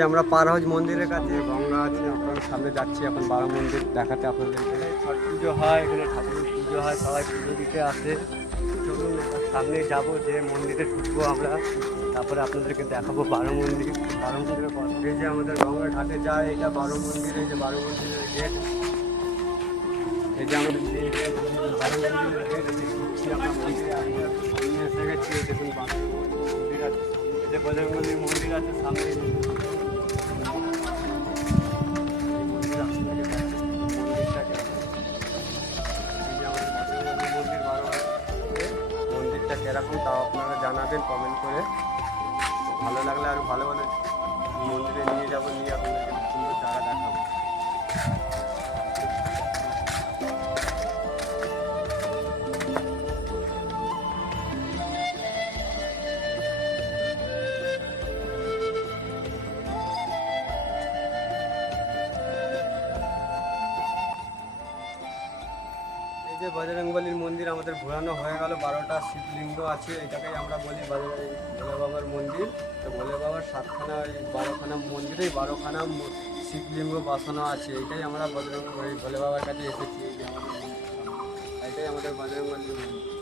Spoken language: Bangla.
যে আমরা পার হাউস মন্দিরের কাছে গঙ্গা আছে, আপনাদের সামনে যাচ্ছি এখন বারো মন্দির দেখাতে আপনাদের। এখানে ছট পুজো হয়, এখানে ঠাকুরের পুজো হয়, সবাই পুজো দিতে আসে। চলুন সামনে যাবো, যে মন্দিরে ঢুকবো আমরা, তারপরে আপনাদেরকে দেখাবো বারো মন্দির। বারো মন্দিরের পর এই যে আমাদের গঙ্গার ঘাটে যায়, এটা বারো মন্দির। এই যে বারো মন্দিরের গেট, এই যে আমাদের বারো মন্দিরের গেট। ঢুকছি আমরা মন্দিরে, আমরা সামনে এসে গেছি। এই দেখুন বারো মন্দির আছে, যে বজরঙ্গলী মন্দির আছে সামনে। মন্দিরটা কিরকম তাও আপনারা জানাবেন কমেন্ট করে। ভালো লাগলে আরও ভালো ভালো মন্দিরে নিয়ে যাবো, নিয়ে আপনাদেরকে সুন্দর জায়গা দেখাবো। এই যে বজরংবলীর মন্দির আমাদের ঘোরানো হয়ে গেল। 12টা শিবলিঙ্গ আছে, এটাকেই আমরা বলি ভোলে বাবার মন্দির। তো ভোলে বাবার 7খানা, এই 12খানা মন্দিরেই 12খানা শিবলিঙ্গ বসানো আছে। এটাই আমরা ভোলে বাবার কাছে এসেছি। এই যে আমাদের মন্দির, এটাই আমাদের বজরংবলী মন্দির।